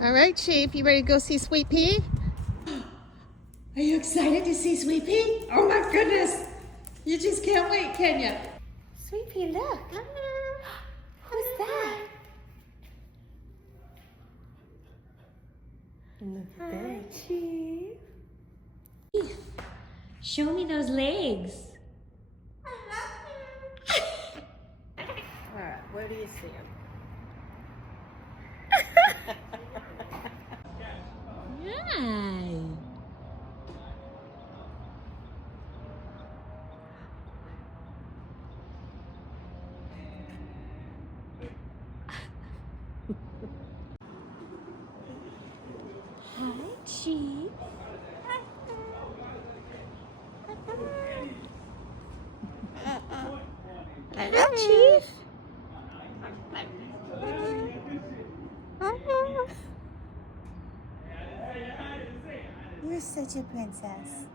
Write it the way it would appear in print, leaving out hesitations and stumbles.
All right, Chief, you ready to go see Sweet Pea? Are you excited to see Sweet Pea? Oh my goodness! You just can't wait, can you? Sweet Pea, look. Who's that? Look at that, Chief. Show me those legs. All right, where do you see him? Hi. Hi, Chief. Hello, Chief. You're such a princess.